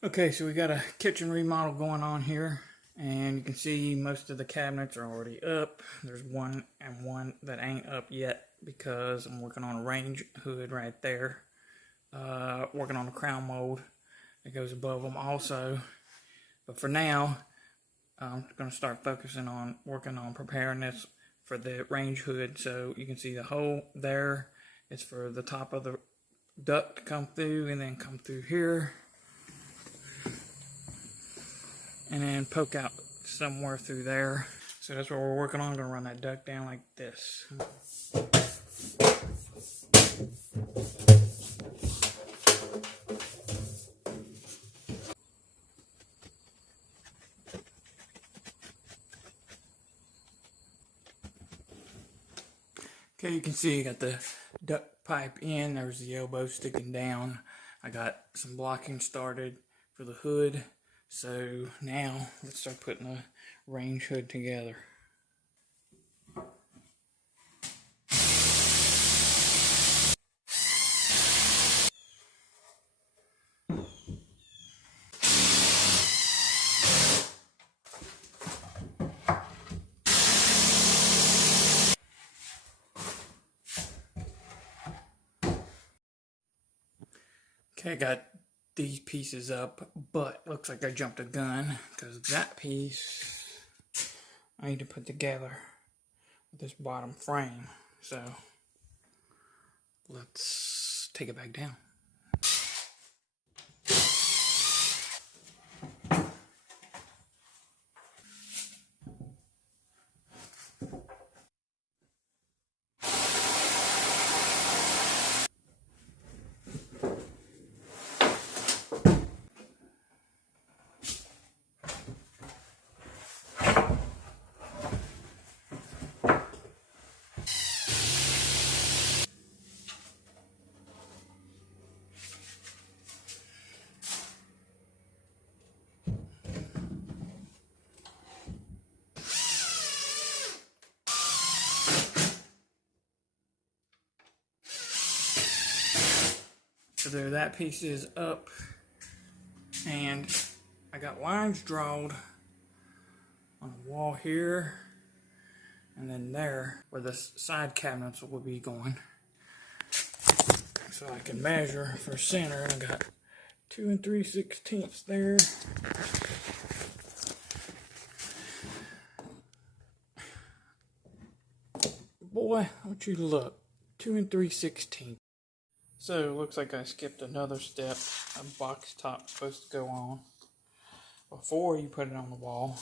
Okay, so we got a kitchen remodel going on here, and you can see most of the cabinets are already up. There's one that ain't up yet because I'm working on a range hood right there. Working on a crown mold that goes above them also. But for now, I'm going to start focusing on working on preparing this for the range hood. So you can see the hole there is for the top of the duct to come through and then come through here. And then poke out somewhere through there. So that's what we're working on. I'm going to run that duct down like this. Okay, you can see you got the duct pipe in. There's the elbow sticking down. I got some blocking started for the hood. So now let's start putting the range hood together. Okay, I got these pieces up, but looks like I jumped a gun because that piece I need to put together with this bottom frame. So let's take it back down. So there, that piece is up, and I got lines drawn on the wall here, and then there where the side cabinets will be going. So I can measure for center, and I got 2 3/16 there. Boy, I want you to look, 2 3/16. So it looks like I skipped another step. A box top's supposed to go on before you put it on the wall,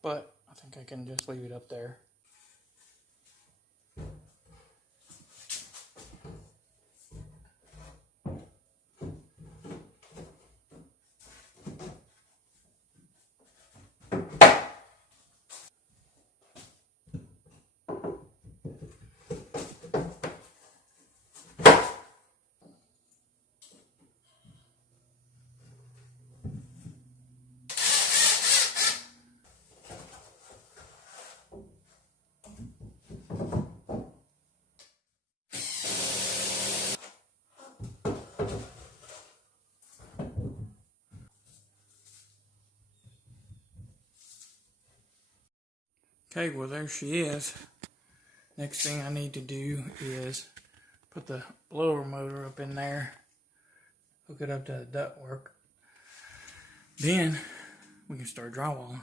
but I think I can just leave it up there. Okay, well there she is. Next thing I need to do is put the blower motor up in there, hook it up to the ductwork. Then we can start drywalling.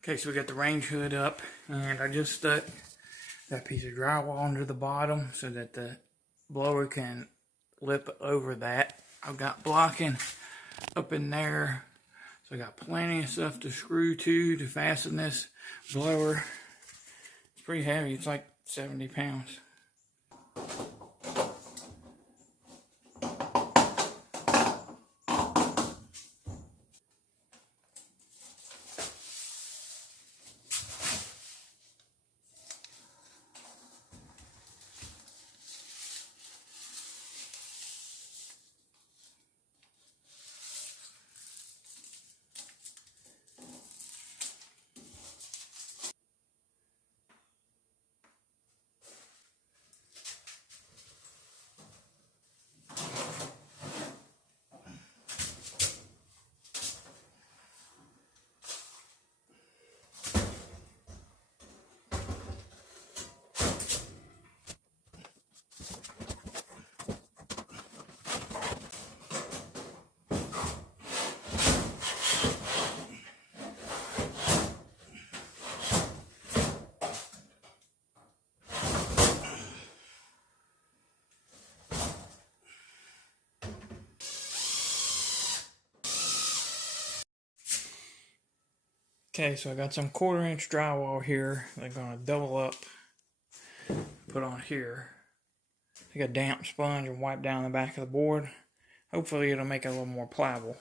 Okay, so we got the range hood up, and I just stuck that piece of drywall under the bottom so that the blower can lip over that. I've got blocking up in there, so I got plenty of stuff to screw to fasten this blower. It's pretty heavy, it's like 70 pounds. Okay, so I got some 1/4-inch drywall here. I'm gonna double up, put on here. Take a damp sponge and wipe down the back of the board. Hopefully it'll make it a little more pliable.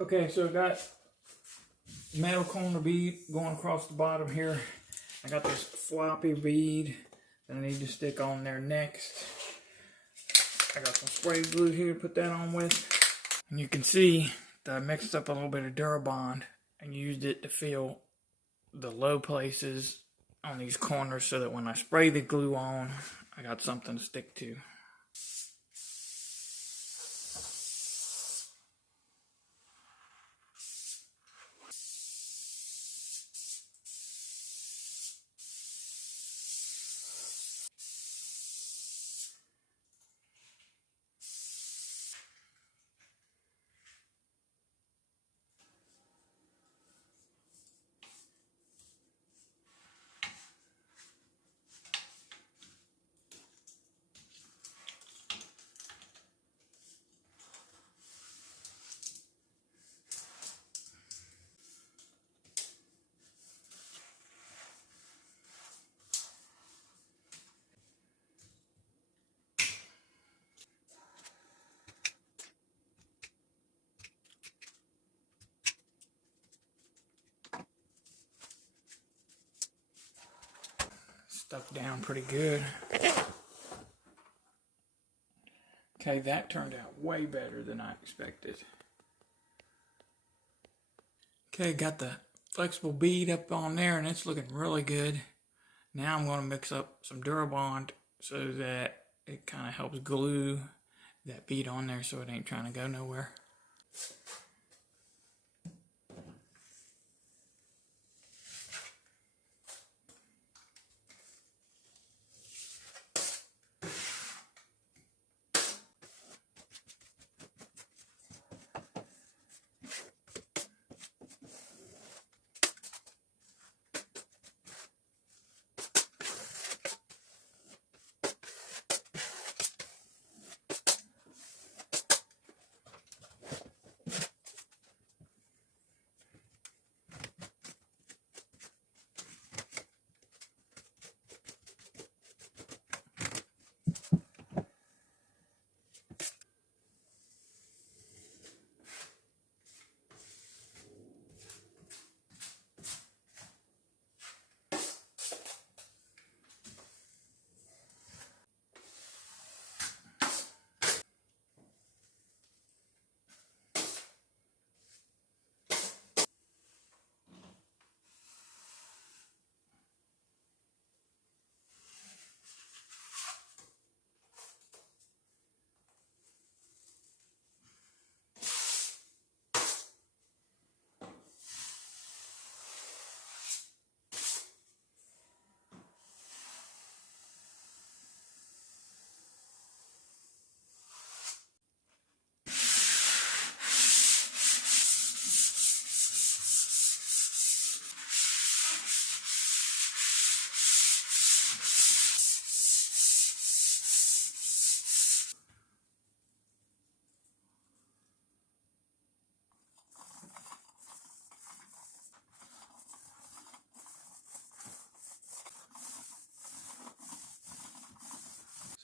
Okay, so I got metal corner bead going across the bottom here. I got this floppy bead that I need to stick on there next. I got some spray glue here to put that on with. And you can see that I mixed up a little bit of Durabond and used it to fill the low places on these corners so that when I spray the glue on, I got something to stick to. Stuck down pretty good. Okay, that turned out way better than I expected. Okay, got the flexible bead up on there and it's looking really good. Now I'm going to mix up some Durabond so that it kind of helps glue that bead on there so it ain't trying to go nowhere.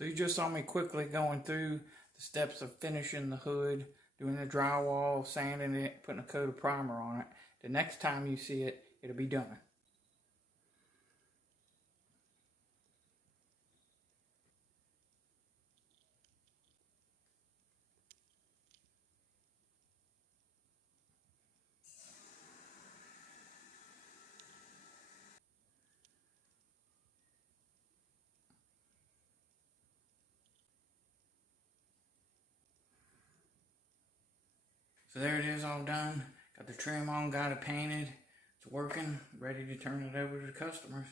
you just saw me quickly going through the steps of finishing the hood, doing the drywall, sanding it, putting a coat of primer on it. The next time you see it, it'll be done. So there it is, all done. Got the trim on, got it painted. It's working, ready to turn it over to the customers.